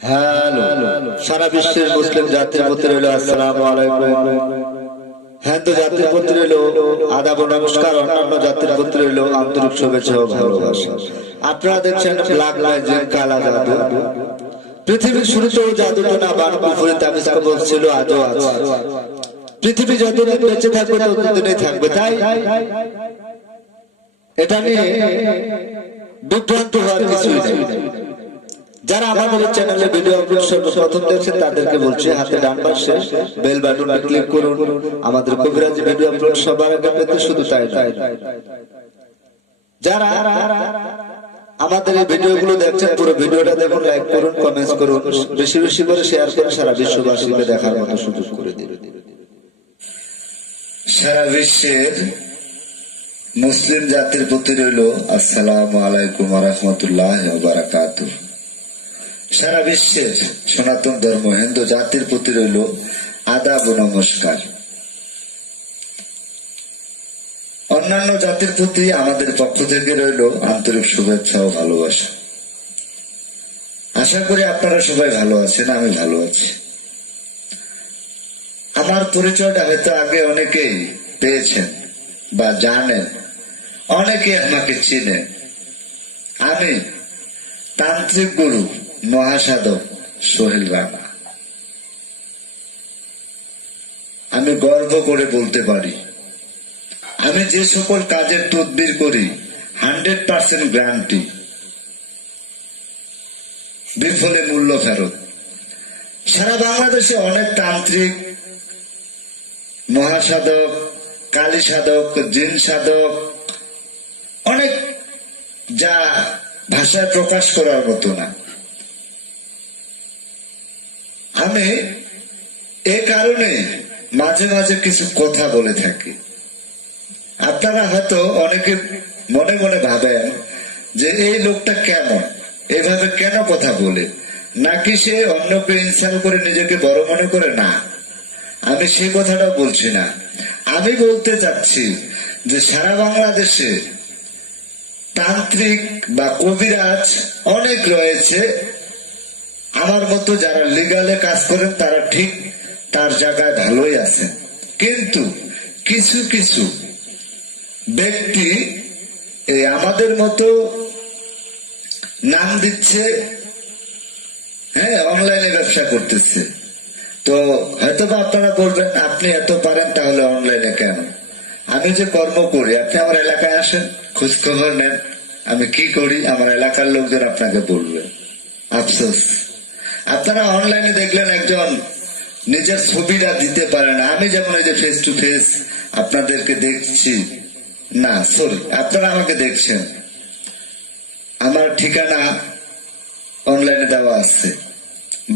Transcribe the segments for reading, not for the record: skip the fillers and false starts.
Hello, সারা বিশ্বের মুসলিম জাতির প্রতি রইল আসসালামু আলাইকুম। হিন্দু জাতির প্রতি রইল আদাব ও নমস্কার, অন্যান্য জাতির প্রতি রইল আন্তরিক শুভেচ্ছা ও ভালোবাসা। আপনারা দেখছেন ব্ল্যাক ম্যাজিক, কালা জাদু। পৃথিবীর শুরুতেও জাদুটোনা বান কুফরি তাবিজ কবজ ছিল, আজও আছে। পৃথিবী যতদিন বেঁচে থাকবে ততদিনই থাকবে, তাই এটা নিয়ে বিভ্রান্ত হওয়ার কিছুই নেই। যারা আমাদের চ্যানেলে ভিডিও আপলোড সর্বপ্রথম দেখছেন তাদেরকে বলছি, হাতে ডান পাশে বেল বাটনে ক্লিক করুন। আমাদের কবিরাজি ভিডিও আপলোড সবার আগে পেতে শুধু তাই নয়, যারা আমাদের এই ভিডিওগুলো দেখছেন পুরো ভিডিওটা দেখুন, লাইক করুন, কমেন্ট করুন, বেশি বেশি করে শেয়ার করে সারা বিশ্ববাসীকে দেখার মতো সুযোগ করে দিন। সারা বিশ্বের মুসলিম জাতির প্রতি রইল আসসালামু আলাইকুম ওয়া রাহমাতুল্লাহি ওয়া বারাকাতুহু। সারা বিশ্বের সনাতন ধর্ম হিন্দু জাতির প্রতি রইল আদাব ও নমস্কার। অন্যান্য জাতির প্রতি আমাদের পক্ষ থেকে রইল আন্তরিক শুভেচ্ছা ও ভালোবাসা। আশা করি আপনারা সবাই ভালো আছেন, আমি ভালো আছি। আমার পরিচয়টা হয়তো আগে অনেকেই পেয়েছেন বা জানেন, অনেকে আমাকে চিনেন। আমি তান্ত্রিক গুরু মহাসাধক সোহেল রানা। আমি গর্ব করে বলতে পারি, আমি যে সকল কাজের তদবির করি 100% গ্যারান্টি, বিফলে মূল্য ফেরত। সারা বাংলাদেশে অনেক তান্ত্রিক, মহাসাধক, কালী সাধক, জিন সাধক, অনেক, যা ভাষায় প্রকাশ করার মতো না। আমি এ কারণে মাঝে মাঝে কিছু কথা বলে থাকি। আপনারা হয়তো অনেকে মনে মনে ভাবেন যে এই লোকটা কেমন, এভাবে কেন কথা বলে, নাকি সে অন্যকে ইনসাল্ট করে নিজেকে বড় মনে করে। না, আমি সেই কথাটা বলছি না। আমি বলতে চাচ্ছি যে সারা বাংলাদেশে তান্ত্রিক বা কবিরাজ অনেক রয়েছে। আমার মতো যারা লিগালে কাজ করেন তারা ঠিক তার জায়গায় ভালোই আছেন, কিন্তু কিছু কিছু ব্যক্তি এই আমাদের মতো নাম দিচ্ছে, হ্যাঁ, অনলাইনে ব্যবসা করতেছে। তো হয়তো বা আপনারা বলবেন, আপনি এত পারেন তাহলে অনলাইনে কেন? আমি যে কর্ম করি, আপনি আমার এলাকায় আসেন, খোঁজ খবর নেন আমি কি করি, আমার এলাকার লোকজন আপনাকে বলবে। আফসোস, আপনারা অনলাইনে দেখলেন একজন নিজের ছবিটা দিতে পারে না। আমি যেমন এই যে ফেস টু ফেস আপনাদেরকে দেখছি, না সরি, আপনারা আমাকে দেখছেন, আমার ঠিকানা অনলাইনে দেওয়া আছে,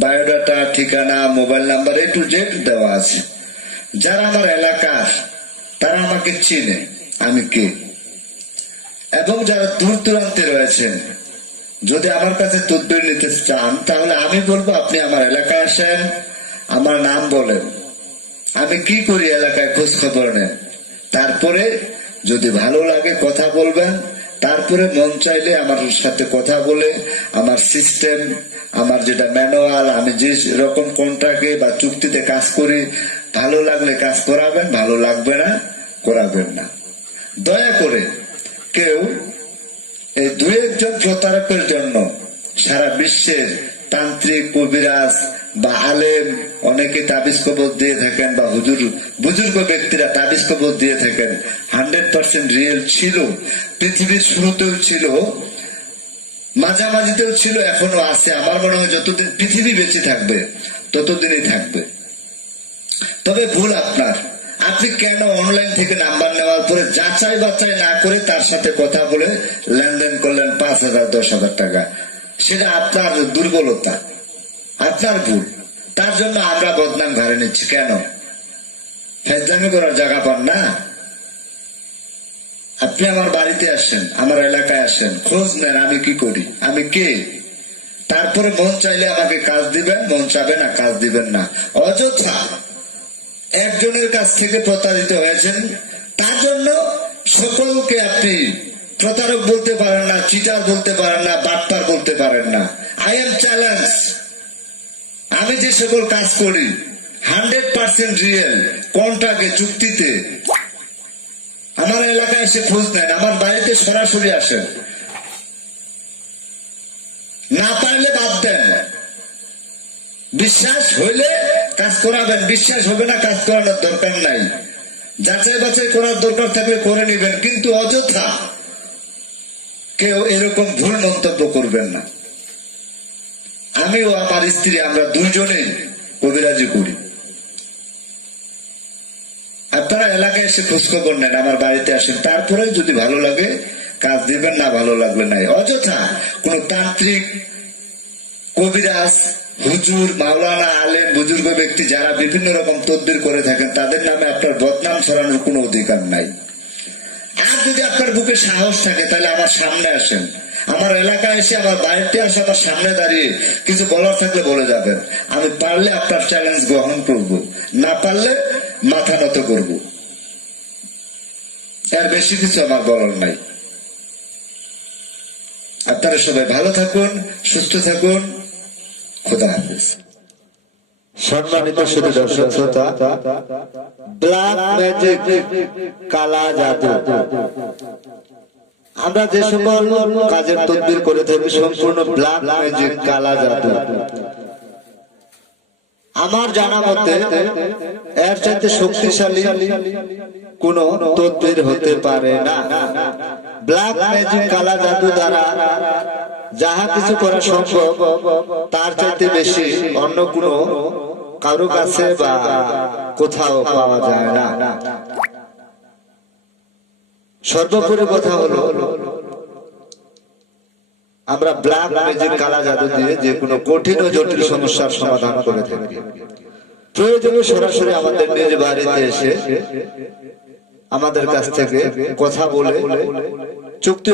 বায়োডাটা, ঠিকানা, mobile number A to Z দেওয়া আছে। যারা আমার এলাকার তারা আমাকে চিনে আমি কে। এবং যারা দূর দূরান্তে রয়েছেন, যদি আমার কাছে তদবির নিতে চান তাহলে আমি বলবো আপনি আমার এলাকায় আসেন, আমার নাম বলেন, আমি কি করি এলাকায় খোঁজ খবর নেন। তারপরে যদি ভালো লাগে কথা বলবেন, তারপরে মন চাইলে আমার সাথে কথা বলে আমার সিস্টেম, আমার যেটা ম্যানুয়াল, আমি যে রকম কন্ট্রাক্টে বা চুক্তিতে কাজ করি, ভালো লাগলে কাজ করাবেন, ভালো লাগবে না করাবেন না। দয়া করে কেউ এই দুই একজন প্রতারকের জন্য সারা বিশ্বের তান্ত্রিক, কবিরাজ বা আলেম অনেকে তাবিজ কবজ দিয়ে থাকেন, বা হুজুর বুজুর্গ ব্যক্তিরা তাবিজ কবজ দিয়ে থাকেন, 100% রিয়েল ছিল। পৃথিবীর শুরুতেও ছিল, মাঝামাঝিতেও ছিল, এখনো আছে। আমার মনে হয় যতদিন পৃথিবী বেঁচে থাকবে ততদিনই থাকবে। তবে ভুল আপনার, আপনি কেন অনলাইন থেকে নাম্বার নেওয়ার পরে যাচাই বাছাই না করে তার সাথে কথা বলে লেনদেন করলেন 5,000 10,000 টাকা? সেটা আপনার দুর্বলতা, আপনার ভুল। তার জন্য আমরা বদনাম ঘাড়ে নিচ্ছি কেন? ফেজলামি করার জায়গা পান না? আপনি আমার বাড়িতে আসেন, আমার এলাকায় আসেন, খোঁজ নেন আমি কি করি, আমি কে। তারপরে মন চাইলে আমাকে কাজ দিবেন, মন চাবে না কাজ দিবেন না। অযথা একজনের কাছ থেকে প্রতারিত হয়েছেন, তার জন্য সকলকে আপনি প্রতারক বলতে পারেন না, চিটার বলতে পারেন না, বাটপার বলতে পারেন না। আই এম চ্যালেঞ্জ, আমি যে সকল কাজ করি 100% রিয়েল, কন্ট্রাক্টে, চুক্তিতে। আমার এলাকায় এসে খোঁজ নেন, আমার বাড়িতে সরাসরি আসেন। না পারলে বাদ দেন। বিশ্বাস হইলে কাজ করাবেন, বিশ্বাস হবে না কাজ করানোর দরকার নাই। যাচাই বাছাই করার দরকার থাকলে করে নিবেন, কিন্তু অযথা কেউ এরকম ভুল মন্তব্য করবেন না। আমিও আমার স্ত্রী আমরা দুইজনেই কবিরাজি করি। আপনারা এলাকায় এসে খোঁজখবর নেন, আমার বাড়িতে আসেন, তারপরে যদি ভালো লাগে কাজ দিবেন, না ভালো লাগবে নাই। অযথা কোন তান্ত্রিক, কবিরাজ, হুজুর, মাওলানা, আলেম, বুজুর্গ ব্যক্তি যারা বিভিন্ন রকম তদবির করে থাকেন তাদের নামে আপনার বদনাম ছড়ানোর কোনো অধিকার নাই। আর যদি আপনার বুকে সাহস থাকে তাহলে আমার সামনে আসেন, আমার এলাকায় এসে, আমার বাড়িতে আসে, আমার সামনে দাঁড়িয়ে কিছু বলার থাকলে বলে যাবেন। আমি পারলে আপনার চ্যালেঞ্জ গ্রহণ করব, না পারলে মাথা নত করব। এর বেশি কিছু আমার বলার নাই। আপনারা সবাই ভালো থাকুন, সুস্থ থাকুন। খোদা হাফেজ। সম্মানিত শুধু দর্শক শ্রোতা, ব্ল্যাক ম্যাজিক, কালা জাদু, আমরা যে সকল কাজের তদবির করে থাকি সম্পূর্ণ ব্ল্যাক ম্যাজিক, কালা জাদু। আমার জানা মতে এর চাইতে শক্তিশালী কোন তদবির হতে পারে না। ব্ল্যাক ম্যাজিক, কালা জাদু দ্বারা যাহা কিছু করা সম্ভব তার চাইতে বেশি অন্য কোন কারো কাছে বা কোথাও পাওয়া যায় না। সর্বোপরি কথা হলো, আমরা ব্ল্যাক ম্যাজিক, কালা জাদু দিয়ে যে কোনো কঠিন ও জটিল সমস্যার সমাধান করে থাকি। প্রয়োজনে সরাসরি আমাদের নিজ বাড়িতে এসে আমাদের কাছ থেকে কথা বলে চুক্তি